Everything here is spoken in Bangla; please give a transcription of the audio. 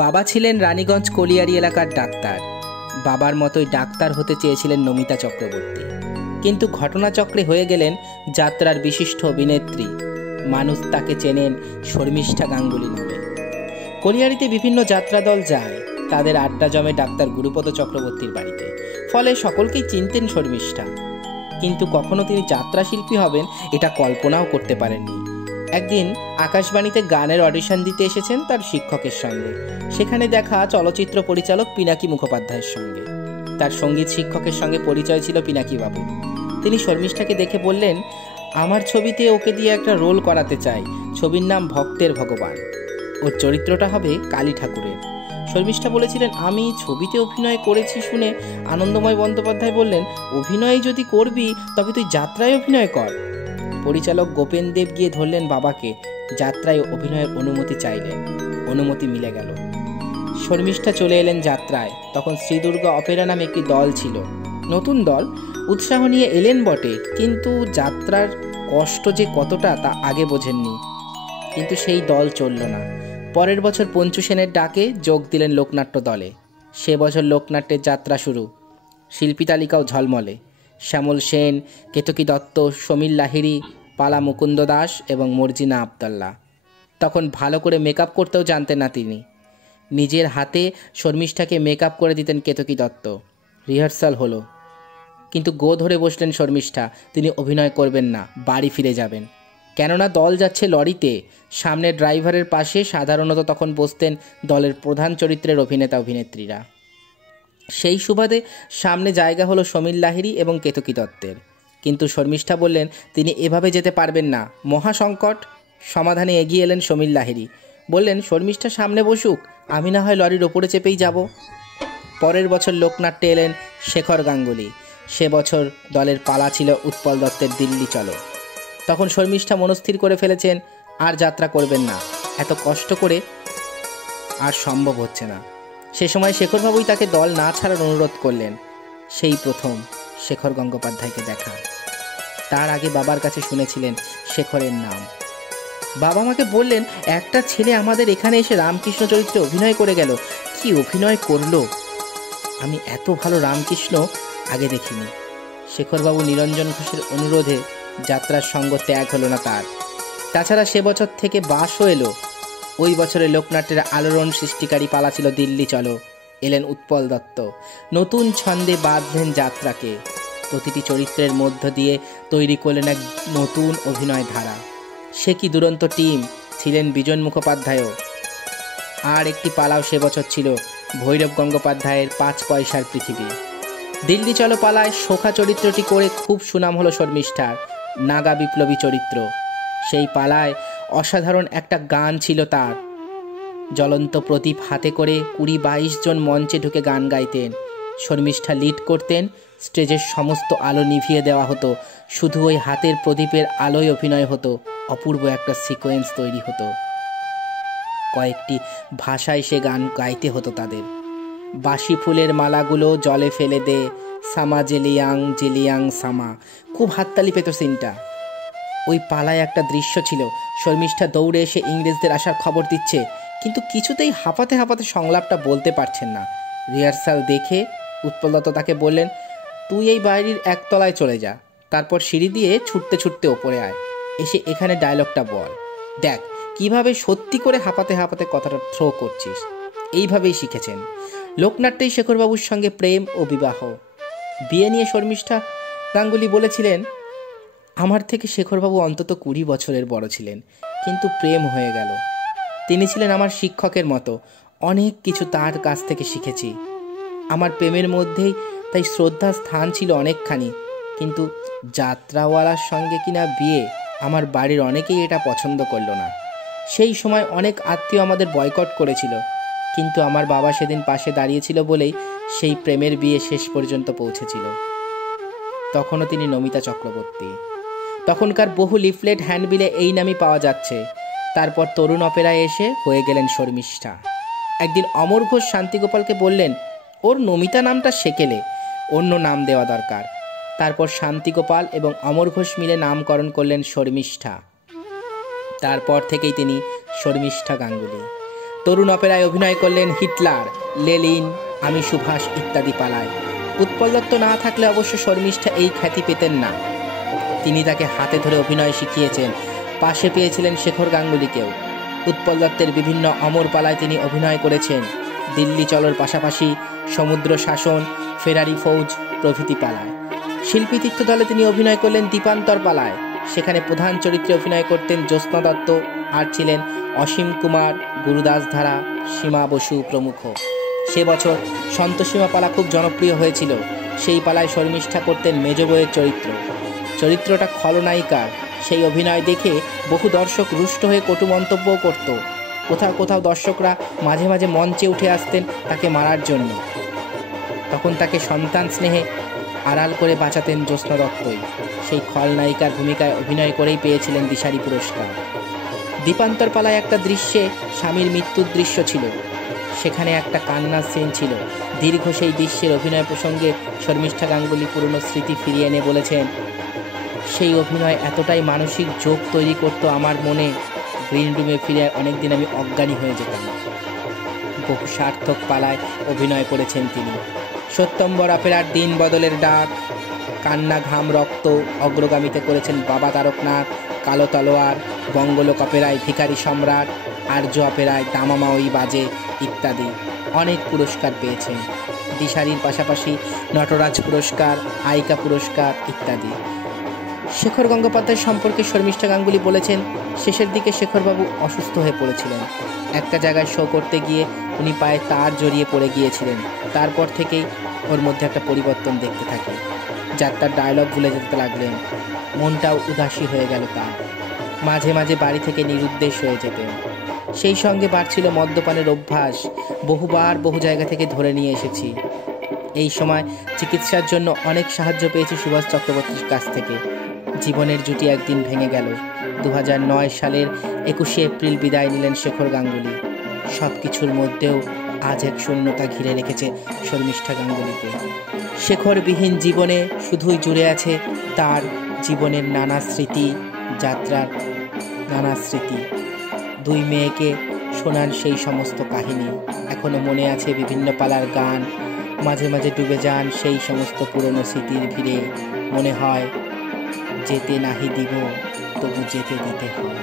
বাবা ছিলেন রানীগঞ্জ কলিয়ারি এলাকার ডাক্তার। বাবার মতোই ডাক্তার হতে চেয়েছিলেন নমিতা চক্রবর্তী, কিন্তু ঘটনাচক্রে হয়ে গেলেন যাত্রার বিশিষ্ট অভিনেত্রী। মানুষ তাকে চেনেন শর্মিষ্ঠা গাঙ্গুলি নামে। কলিয়ারিতে বিভিন্ন যাত্রা দল যায়, তাদের আড্ডা জমে ডাক্তার গুরুপদ চক্রবর্তীর বাড়িতে, ফলে সকলকেই চিনতেন শর্মিষ্ঠা। কিন্তু কখনো তিনি যাত্রা শিল্পী হবেন এটা কল্পনাও করতে পারেননি। একদিন আকাশবাণীতে গানের অডিশন দিতে এসেছেন তার শিক্ষকের সঙ্গে। সেখানে দেখা চলচ্চিত্র পরিচালক পিনাকি মুখোপাধ্যায়ের সঙ্গে। তার সঙ্গীত শিক্ষকের সঙ্গে পরিচয় ছিল পিনাকি বাবু। তিনি শর্মিষ্ঠাকে দেখে বললেন, আমার ছবিতে ওকে দিয়ে একটা রোল করাতে চাই। ছবির নাম ভক্তের ভগবান, ওর চরিত্রটা হবে কালী ঠাকুরের। শর্মিষ্ঠা বলেছিলেন, আমি ছবিতে অভিনয় করেছি শুনে আনন্দময় বন্দ্যোপাধ্যায় বললেন, অভিনয় যদি করবি তবে তুই যাত্রায় অভিনয় কর। পরিচালক গোপেন দেব গিয়ে ধরলেন বাবাকে, যাত্রায় অভিনয়ের অনুমতি চাইলেন। অনুমতি মিলে গেল। শর্মিষ্ঠা চলে এলেন যাত্রায়। তখন শ্রীদুর্গা অপেরা নামে একটি দল ছিল, নতুন দল। উৎসাহ নিয়ে এলেন বটে, কিন্তু যাত্রার কষ্ট যে কতটা তা আগে বোঝেননি। কিন্তু সেই দল চলল না। পরের বছর পঞ্চু সেনের ডাকে যোগ দিলেন লোকনাট্য দলে। সে বছর লোকনাট্যের যাত্রা শুরু। শিল্পী তালিকাও ঝলমলে। শ্যামল সেন, কেতকী দত্ত, সমীর লাহিড়ী, পালা মুকুন্দ দাস এবং মর্জিনা আবদুল্লাহ। তখন ভালো করে মেকআপ করতেও জানতেন না তিনি। নিজের হাতে শর্মিষ্ঠাকে মেকআপ করে দিতেন কেতকী দত্ত। রিহার্সাল হলো, কিন্তু গো ধরে বসলেন শর্মিষ্ঠা। তিনি অভিনয় করবেন না, বাড়ি ফিরে যাবেন। কেননা দল যাচ্ছে লরিতে। সামনে ড্রাইভারের পাশে সাধারণত তখন বসতেন দলের প্রধান চরিত্রের অভিনেতা অভিনেত্রীরা। সেই সুবাদে সামনে জায়গা হলো সমীর লাহিড়ী এবং কেতকী দত্তের। কিন্তু শর্মিষ্ঠা বললেন তিনি এভাবে যেতে পারবেন না, মহাসংকট। সমাধানে এগিয়ে এলেন সমীর লাহিড়ী। বললেন, শর্মিষ্ঠা সামনে বসুক, আমি না হয় লরির ওপরে চেপেই যাব। পরের বছর লোকনাট্যে এলেন শেখর গাঙ্গুলি। সে বছর দলের পালা ছিল উৎপল দত্তের দিল্লি চলো। তখন শর্মিষ্ঠা মনস্থির করে ফেলেছেন আর যাত্রা করবেন না, এত কষ্ট করে আর সম্ভব হচ্ছে না। সে সময় শেখরবাবুই তাকে দল না ছাড়ার অনুরোধ করলেন। সেই প্রথম শেখর গঙ্গোপাধ্যায়কে দেখা। তার আগে বাবার কাছে শুনেছিলেন শেখরের নাম। বাবা আমাকে বললেন, একটা ছেলে আমাদের এখানে এসে রামকৃষ্ণ চরিত্রে অভিনয় করে গেল। কি অভিনয় করলো! আমি এত ভালো রামকৃষ্ণ আগে দেখিনি। শেখরবাবু নিরঞ্জন ঘোষের অনুরোধে যাত্রার সঙ্গ ত্যাগ হলো না তার। তাছাড়া সে বছর থেকে বাসও এলো। ওই বছরে লোকনাট্যের আলোড়ন সৃষ্টিকারী পালা ছিল দিল্লি চলো। এলেন উৎপল দত্ত। নতুন ছন্দে বাঁধলেন যাত্রাকে। প্রতিটি চরিত্রের মধ্য দিয়ে তৈরি করলেন এক নতুন অভিনয় ধারা। সে কি দুরন্ত টিম! ছিলেন বিজন মুখোপাধ্যায়ও। আর একটি পালাও সে বছর ছিল ভৈরব গঙ্গোপাধ্যায়ের ৫ পয়সার পৃথিবী। দিল্লি চলো পালায় শোখা চরিত্রটি করে খুব সুনাম হলো শর্মিষ্ঠার। নাগা বিপ্লবী চরিত্র। সেই পালায় অসাধারণ একটা গান ছিল তার। জ্বলন্ত প্রদীপ হাতে করে ২০-২২ জন মঞ্চে ঢুকে গান গাইতেন। শর্মিষ্ঠা লিড করতেন। স্টেজের সমস্ত আলো নিভিয়ে দেওয়া হতো, শুধু ওই হাতের প্রদীপের আলোয় অভিনয় হতো। অপূর্ব একটা সিকোয়েন্স তৈরি হতো। কয়েকটি ভাষায় সে গান গাইতে হতো তাদের। বাসি ফুলের মালাগুলো জলে ফেলে দে, সামা জেলিয়াং জেলিয়াং সামা। খুব হাততালি পেত সিনটা। ওই পালায় একটা দৃশ্য ছিল, শর্মিষ্ঠা দৌড়ে এসে ইংরেজদের আসার খবর দিচ্ছে, কিন্তু কিছুতেই হাঁপাতে হাঁপাতে সংলাপটা বলতে পারছেন না। রিহার্সাল দেখে উৎপল দত্ত তাকে বললেন, তুই এই বাড়ির একতলায় চলে যা, তারপর সিঁড়ি দিয়ে ছুটতে ছুটতে ওপরে আয়, এসে এখানে ডায়লগটা বল। দেখ কিভাবে সত্যি করে হাঁপাতে হাঁপাতে কথাটা থ্রো করছিস। এইভাবেই শিখেছেন। লোকনাট্যেই শেখরবাবুর সঙ্গে প্রেম ও বিবাহ। বিয়ে নিয়ে শর্মিষ্ঠা গাঙ্গুলি বলেছিলেন, আমার থেকে শেখরবাবু অন্তত ২০ বছরের বড় ছিলেন, কিন্তু প্রেম হয়ে গেল। তিনি ছিলেন আমার শিক্ষকের মতো, অনেক কিছু তার কাছ থেকে শিখেছি। আমার প্রেমের মধ্যেই তাই শ্রদ্ধার স্থান ছিল অনেকখানি। কিন্তু যাত্রাওয়ালার সঙ্গে কিনা বিয়ে, আমার বাড়ির অনেকেই এটা পছন্দ করল না। সেই সময় অনেক আত্মীয় আমাদের বয়কট করেছিল, কিন্তু আমার বাবা সেদিন পাশে দাঁড়িয়েছিল বলেই সেই প্রেমের বিয়ে শেষ পর্যন্ত পৌঁছেছিল। তখনও তিনি নমিতা চক্রবর্তী। তখনকার বহু লিফলেট হ্যান্ডবিলে এই নামই পাওয়া যাচ্ছে। তারপর তরুণ অপেরায় এসে হয়ে গেলেন শর্মিষ্ঠা। একদিন অমর ঘোষ শান্তিগোপালকে বললেন, ওর নমিতা নামটা সেকেলে, অন্য নাম দেওয়া দরকার। তারপর শান্তিগোপাল এবং অমর ঘোষ মিলে নামকরণ করলেন শর্মিষ্ঠা। তারপর থেকেই তিনি শর্মিষ্ঠা গাঙ্গুলি। তরুণ অপেরায় অভিনয় করলেন হিটলার, লেলিন, আমি সুভাষ ইত্যাদি পালায়। উৎপল দত্ত না থাকলে অবশ্য শর্মিষ্ঠা এই খ্যাতি পেতেন না। তিনি তাকে হাতে ধরে অভিনয় শিখিয়েছেন। পাশে পেয়েছিলেন শেখর গাঙ্গুলিকেও। উৎপল দত্তের বিভিন্ন অমর পালায় তিনি অভিনয় করেছেন। দিল্লি চলোর পাশাপাশি সমুদ্র শাসন, ফেরারি ফৌজ প্রভৃতি পালায়। শিল্পী তীর্থ দলে তিনি অভিনয় করলেন দীপান্তর পালায়। সেখানে প্রধান চরিত্রে অভিনয় করতেন জ্যোৎস্না দত্ত, আর ছিলেন অসীম কুমার, গুরুদাস ধারা, সীমা বসু প্রমুখ। সে বছর সন্তোষীমা পালা খুব জনপ্রিয় হয়েছিল। সেই পালায় শর্মিষ্ঠা করতেন মেজ বউয়ের চরিত্রটা খলনায়িকার। সেই অভিনয় দেখে বহু দর্শক রুষ্ট হয়ে কটু মন্তব্যও করত। কোথাও কোথাও দর্শকরা মাঝে মাঝে মঞ্চে উঠে আসতেন তাকে মারার জন্য। তখন তাকে সন্তান স্নেহে আড়াল করে বাঁচাতেন জ্যোৎস্না দত্তই। সেই খলনায়িকার ভূমিকায় অভিনয় করেই পেয়েছিলেন দিশারি পুরস্কার। দীপান্তর পালায় একটা দৃশ্যে স্বামীর মৃত্যুর দৃশ্য ছিল। সেখানে একটা কান্নার সিন ছিল। দীর্ঘ সেই দৃশ্যের অভিনয় প্রসঙ্গে শর্মিষ্ঠা গাঙ্গুলি পুরনো স্মৃতি ফিরিয়ে এনে বলেছেন, সেই অভিনয় এতটাই মানসিক জোক তৈরি করতো আমার মনে, গ্রিন রুমে ফিরে অনেকদিন আমি অজ্ঞানী হয়ে যেতাম। বহু সার্থক পালায় অভিনয় করেছেন তিনি। সত্যম্বর অপেরার দিন বদলের ডাক, কান্না ঘাম রক্ত, অগ্রগামীতে করেছেন বাবা তারকনাথ, কালো তলোয়ার, বঙ্গলোক অপেরায় ভিখারি সম্রাট, আর্য অপেরায় দামামা ওই বাজে ইত্যাদি অনেক পুরস্কার পেয়েছেন। দিশারির পাশাপাশি নটরাজ পুরস্কার, আইকা পুরস্কার ইত্যাদি। শেখর গঙ্গোপাধ্যায় সম্পর্কে শর্মিষ্ঠা গাঙ্গুলি বলেছেন, শেষের দিকে শেখরবাবু অসুস্থ হয়ে পড়েছিলেন। একটা জায়গায় শো করতে গিয়ে উনি পায়ে তার জড়িয়ে পড়ে গিয়েছিলেন। তারপর থেকেই ওর মধ্যে একটা পরিবর্তন দেখতে থাকি। যাত্রার ডায়লগ ভুলে যেতে লাগলেন, মনটাও উদাসী হয়ে গেল তার। মাঝে মাঝে বাড়ি থেকে নিরুদ্দেশ হয়ে যেতেন। সেই সঙ্গে বাড়ছিল মদ্যপানের অভ্যাস। বহুবার বহু জায়গা থেকে ধরে নিয়ে এসেছি। এই সময় চিকিৎসার জন্য অনেক সাহায্য পেয়েছি সুভাষ চক্রবর্তীর কাছ থেকে। জীবনের জুটি একদিন ভেঙে গেল। 2009 সালের 21শে এপ্রিল বিদায় নিলেন শেখর গাঙ্গুলি। সব কিছুর মধ্যেও আজ এক শূন্যতা ঘিরে রেখেছে শর্মিষ্ঠা গাঙ্গুলিকে। শেখরবিহীন জীবনে শুধুই জুড়ে আছে তার জীবনের নানা স্মৃতি, যাত্রার নানা স্মৃতি। দুই মেয়েকে শোনান সেই সমস্ত কাহিনী। এখনো মনে আছে বিভিন্ন পালার গান। মাঝে মাঝে ডুবে যান সেই সমস্ত পুরনো স্মৃতির ভিড়ে। মনে হয় যেতে নাহি দিব, তবু যেতে দিতে হয়।